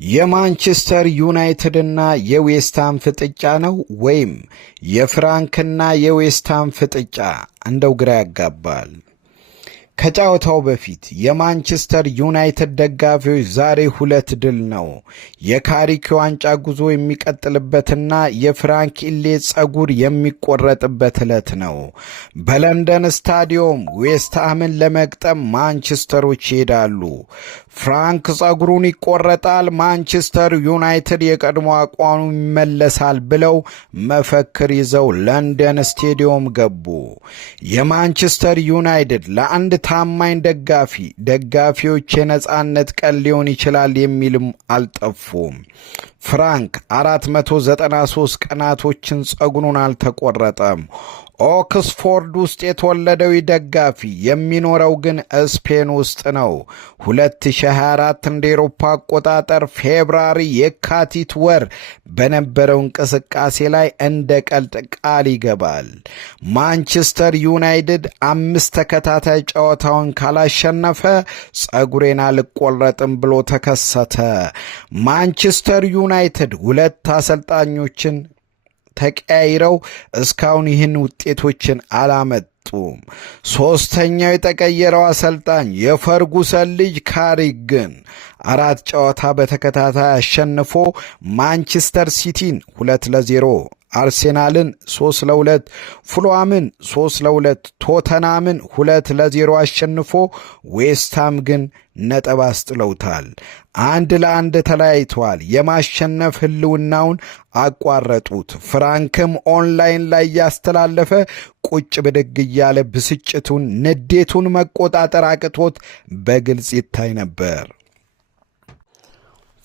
የማንቸስተር ዩናይትድ እና የዌስትሃም ፍጥጫ ነው ወይም የፍራንክና የዌስትሃም ፍጥጫ? እንደው ግራ ያጋባል። ከጫወታው በፊት የማንቸስተር ዩናይትድ ደጋፊዎች ዛሬ ሁለት ድል ነው የካሪክ ዋንጫ ጉዞ የሚቀጥልበትና የፍራንክ ኢሌት ጸጉር የሚቆረጥበት ዕለት ነው። በለንደን ስታዲየም ዌስትሃምን ለመግጠም ማንቸስተሮች ይሄዳሉ። ፍራንክ ጸጉሩን ይቆረጣል፣ ማንቸስተር ዩናይትድ የቀድሞ አቋሙ ይመለሳል ብለው መፈክር ይዘው ለንደን ስቴዲየም ገቡ። የማንቸስተር ዩናይትድ ለአንድ ታማኝ ደጋፊዎች የነጻነት ቀን ሊሆን ይችላል የሚልም አልጠፉም። ፍራንክ 493 ቀናቶችን ጸጉሩን አልተቆረጠም። ኦክስፎርድ ውስጥ የተወለደው ደጋፊ የሚኖረው ግን ስፔን ውስጥ ነው። 2024 እንደ ኤሮፓ አቆጣጠር ፌብራሪ የካቲት ወር በነበረው እንቅስቃሴ ላይ እንደ ቀልድ ቃል ይገባል። ማንቸስተር ዩናይትድ 5 ተከታታይ ጨዋታውን ካላሸነፈ ጸጉሬን አልቆረጥም ብሎ ተከሰተ። ማንቸስተር ዩናይትድ 2 አሰልጣኞችን ተቀያይረው እስካሁን ይህን ውጤቶችን አላመጡም። ሶስተኛው የተቀየረው አሰልጣኝ የፈርጉሰን ልጅ ካሪክ ግን 4 ጨዋታ በተከታታይ አሸንፎ ማንቸስተር ሲቲን 2-0፣ አርሴናልን 3-2፣ ፉልሃምን 3-2፣ ቶተናምን 2-0 አሸንፎ ዌስትሃም ግን ነጥብ አስጥለውታል። 1-1 ተለያይተዋል። የማሸነፍ ህልውናውን አቋረጡት። ፍራንክም ኦንላይን ላይ ያስተላለፈ ቁጭ ብድግ እያለ ብስጭቱን፣ ንዴቱን መቆጣጠር አቅቶት በግልጽ ይታይ ነበር።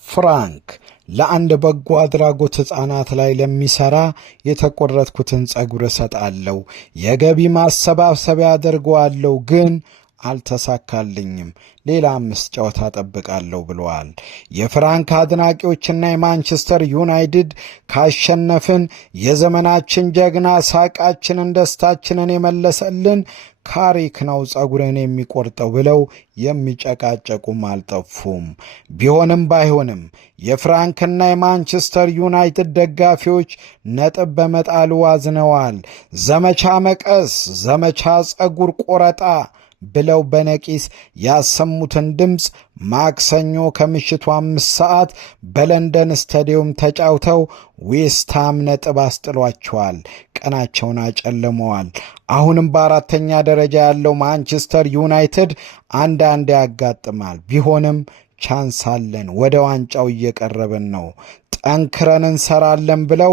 ፍራንክ ለአንድ በጎ አድራጎት ሕፃናት ላይ ለሚሠራ የተቆረጥኩትን ጸጉር እሰጣለሁ፣ የገቢ ማሰባሰቢያ አድርገዋለሁ፣ ግን አልተሳካልኝም፣ ሌላ 5 ጨዋታ ጠብቃለሁ ብለዋል። የፍራንክ አድናቂዎችና የማንቸስተር ዩናይትድ ካሸነፍን የዘመናችን ጀግና፣ ሳቃችንን፣ ደስታችንን የመለሰልን ካሪክ ነው ጸጉርን የሚቆርጠው ብለው የሚጨቃጨቁም አልጠፉም። ቢሆንም ባይሆንም የፍራንክና የማንቸስተር ዩናይትድ ደጋፊዎች ነጥብ በመጣሉ አዝነዋል። ዘመቻ መቀስ፣ ዘመቻ ጸጉር ቆረጣ ብለው በነቂስ ያሰሙትን ድምፅ ማክሰኞ ከምሽቱ 5 ሰዓት በለንደን ስታዲየም ተጫውተው ዌስትሃም ነጥብ አስጥሏቸዋል። ቀናቸውን አጨልመዋል። አሁንም በአራተኛ ደረጃ ያለው ማንቸስተር ዩናይትድ አንዳንድ ያጋጥማል። ቢሆንም ቻንስ አለን፣ ወደ ዋንጫው እየቀረብን ነው፣ ጠንክረን እንሰራለን ብለው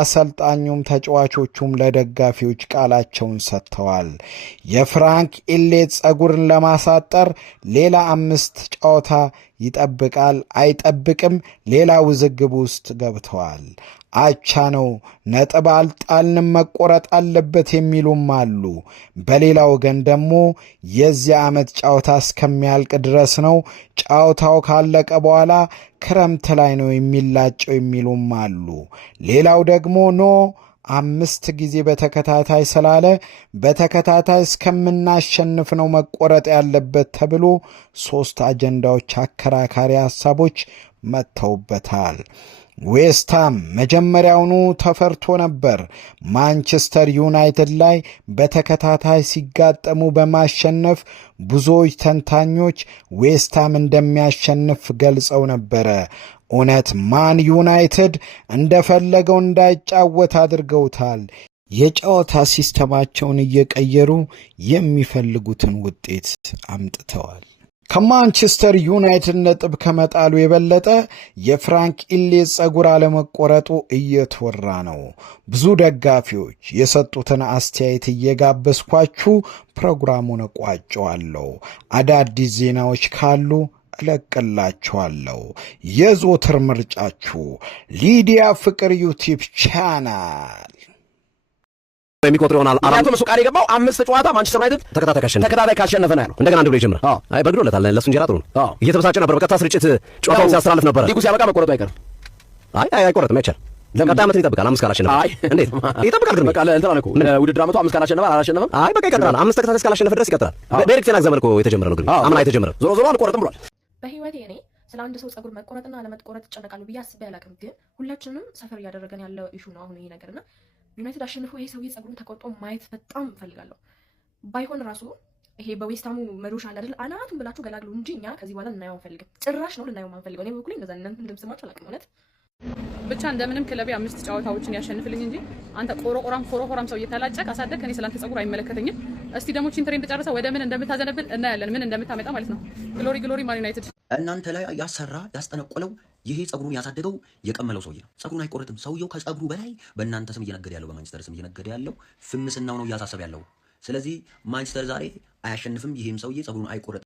አሰልጣኙም ተጫዋቾቹም ለደጋፊዎች ቃላቸውን ሰጥተዋል። የፍራንክ ኢሌት ጸጉርን ለማሳጠር ሌላ 5 ጨዋታ ይጠብቃል አይጠብቅም፣ ሌላ ውዝግብ ውስጥ ገብተዋል። አቻ ነው፣ ነጥብ አልጣልንም፣ መቆረጥ አለበት የሚሉም አሉ። በሌላ ወገን ደግሞ የዚህ ዓመት ጨዋታ እስከሚያልቅ ድረስ ነው፣ ጨዋታው ካለቀ በኋላ ክረምት ላይ ነው የሚላጨው የሚሉም አሉ። ሌላው ደግሞ 5 ጊዜ በተከታታይ ስላለ በተከታታይ እስከምናሸንፍ ነው መቆረጥ ያለበት ተብሎ 3 አጀንዳዎች፣ አከራካሪ ሐሳቦች መጥተውበታል። ዌስትሃም መጀመሪያውኑ ተፈርቶ ነበር። ማንቸስተር ዩናይትድ ላይ በተከታታይ ሲጋጠሙ በማሸነፍ ብዙዎች ተንታኞች ዌስትሃም እንደሚያሸንፍ ገልጸው ነበረ። እውነት ማን ዩናይትድ እንደፈለገው እንዳይጫወት አድርገውታል። የጨዋታ ሲስተማቸውን እየቀየሩ የሚፈልጉትን ውጤት አምጥተዋል። ከማንቸስተር ዩናይትድ ነጥብ ከመጣሉ የበለጠ የፍራንክ ኢሌት ጸጉር አለመቆረጡ እየተወራ ነው። ብዙ ደጋፊዎች የሰጡትን አስተያየት እየጋበዝኳችሁ ፕሮግራሙን እቋጨዋለሁ። አዳዲስ ዜናዎች ካሉ እለቅላችኋለሁ። የዘወትር ምርጫችሁ ሊዲያ ፍቅር ዩቲዩብ ቻናል የሚቆጥር ይሆናል። አራቱም እሱ ቃል የገባው 5 ጨዋታ ማንቸስተር ዩናይትድ ተከታታይ ካሸነፈ ነው። እንደገና አንድ ብሎ ይጀምራል። አይ በግዶለታል። ለሱ እንጀራ ጥሩ ነው። እየተበሳጨ ነበር። በቀጥታ ስርጭት ጨዋታውን ሲያስተላልፍ ነበር። ሊጉ ሲያበቃ መቆረጡ አይቀርም። አይቆረጥም፣ አይቻልም። ቀጣይ ዓመትን ይጠብቃል። 5 ካላሸነፈ እንዴት ይጠብቃል? ግን በቃ እንትና ነው እኮ ውድድር ዓመቱ 5 ካላሸነፈ አላሸነፈም። አይ በቃ ይቀጥላል። 5 ተከታታይ ካላሸነፈ ድረስ ይቀጥላል። በኤሪክ ቴን ሃግ ዘመን እኮ የተጀመረ ነው። ግን አምና የተጀመረ ዞሮ አልቆረጥም ብሏል። በህይወቴ እኔ ስለ አንድ ሰው ጸጉር መቆረጥና አለመቆረጥ ይጨነቃሉ ብዬ አስቤ አላውቅም። ግን ሁላችንም ሰፈር እያደረገን ያለው ኢሹ ነው አሁን ይሄ ነገርና ዩናይትድ አሸንፎ ይሄ ሰውዬ ጸጉሩን ተቆርጦ ማየት በጣም እፈልጋለሁ። ባይሆን ራሱ ይሄ በዌስታሙ መዶሻ አለ አይደል አናቱን ብላችሁ ገላግሉ እንጂ እኛ ከዚህ በኋላ ልናየው አንፈልግም። ጭራሽ ነው ልናየው አንፈልገው። እኔ በኩሌ እንደዛ እናንተ እንደምትሰማችሁ አላውቅም ማለት ብቻ እንደምንም ክለቤ 5 ጨዋታዎችን ያሸንፍልኝ እንጂ አንተ ቆሮቆራም ፎሮፎራም ሰው እየተላጨቅ አሳደግ እኔ ስላንተ ጸጉር አይመለከተኝም። እስቲ ደግሞ ቺን ትሬንድ ጨርሰው ወደ ምን እንደምታዘነብል እናያለን፣ ምን እንደምታመጣ ማለት ነው። ግሎሪ ግሎሪ ማን ዩናይትድ። እናንተ ላይ ያሰራ ያስጠነቆለው ይሄ ጸጉሩን ያሳደገው የቀመለው ሰውዬ ነው። ጸጉሩን አይቆረጥም ሰውየው። ከጸጉሩ በላይ በእናንተ ስም እየነገደ ያለው በማንቸስተር ስም እየነገደ ያለው ፍምስናው ነው እያሳሰብ ያለው። ስለዚህ ማንቸስተር ዛሬ አያሸንፍም። ይሄም ሰውዬ ጸጉሩን አይቆረጥም።